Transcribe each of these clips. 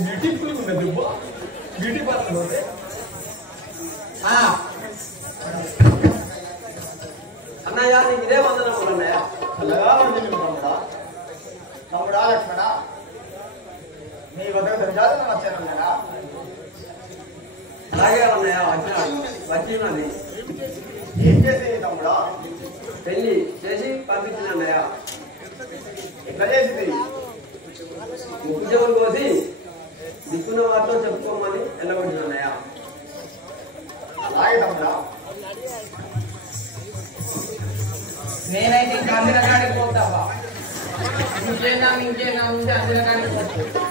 Beautiful ఉన్నది beauty parlour పోతే అన్నయ్య నీకు ఇదే వందనములు అన్నయ్య చల్లగా ఉంది తమ్ముడా తమ్ముడా లక్ష్మణ నీ వద్దకు దండాలను వచ్చానన్నారా? అలాగే అన్నయ్య వచ్చినది ఏం చేసింది తమ్ముడా? పెళ్లి చేసి పంపించిన అన్నయ్య ఎట్లా చేసింది? ఉద్యోగం కోసి దిక్కున్న వారితో చెప్పుకోమని వెళ్ళగొట్టిన అన్నయ్య. అలాగే తమ్ముడా. నేనైతే ఇంకా అందరకాడికి పోతావా? ఇంకేనా ఉంటే అందరకాడికి పోతా.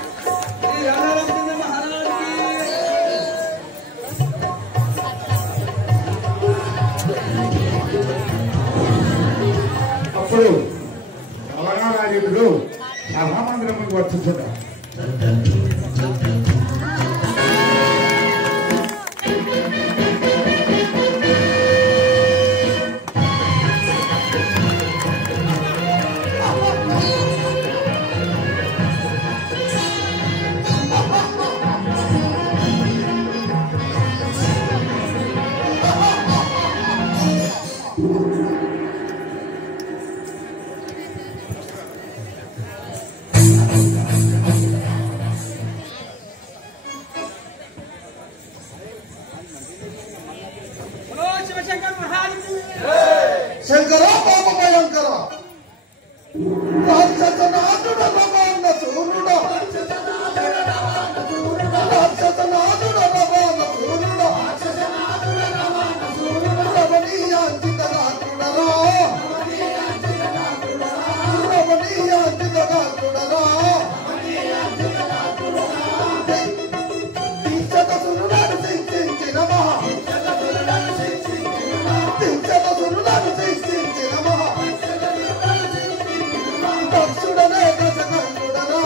అప్పుడు అవగాహన సభామందిరం వచ్చుతున్నారు. శంకర పాప భయంకర రాక్షసనాథుడ రవాణ సూర్యుడ రాక్షసనాథుడ రవాణ సూర్యుడ రమణీయాంచిత నాథుడరా రమణీయాంచిత నాథుడరా దీక్షత సురుడాడు శిక్షించిన మహా దీక్షత సురుడాడు శిక్షించిన మహా దక్షుడనే దశకంఠుడరా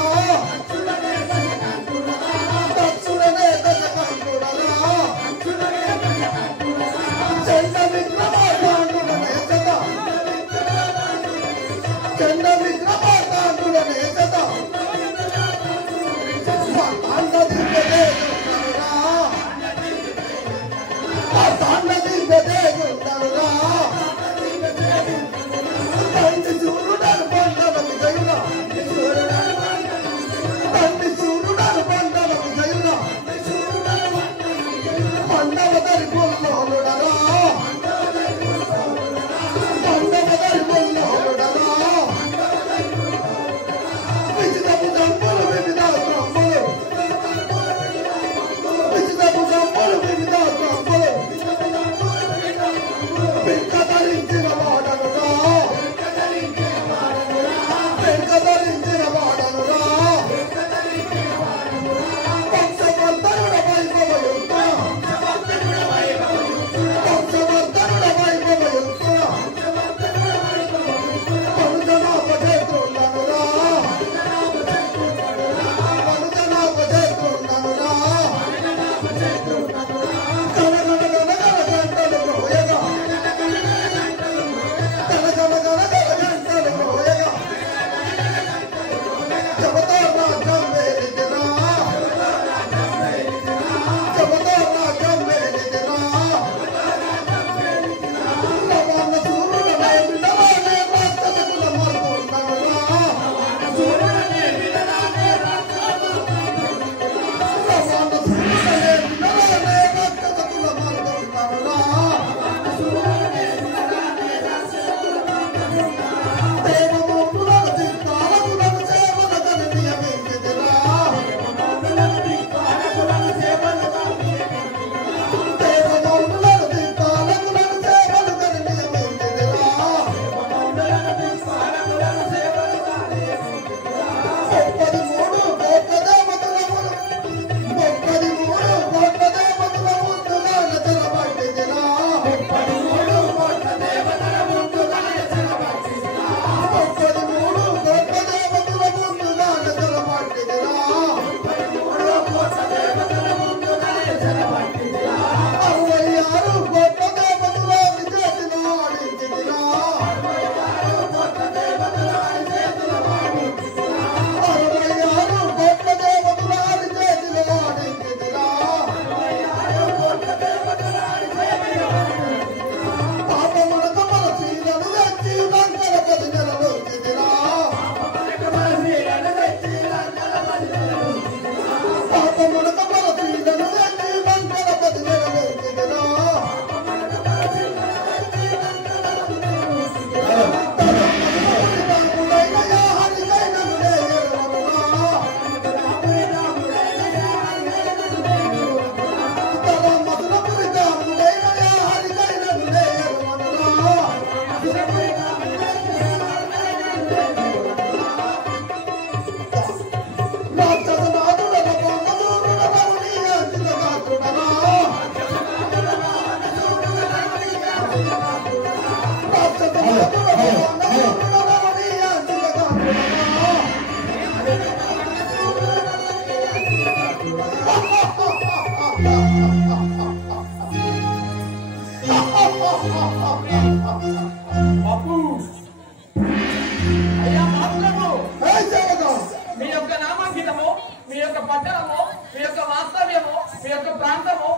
బాబు అయ్యా మాత్రము మీ యొక్క నామాంకితము, మీ యొక్క పట్టణము, మీ యొక్క వాస్తవ్యము, మీ యొక్క ప్రాంతము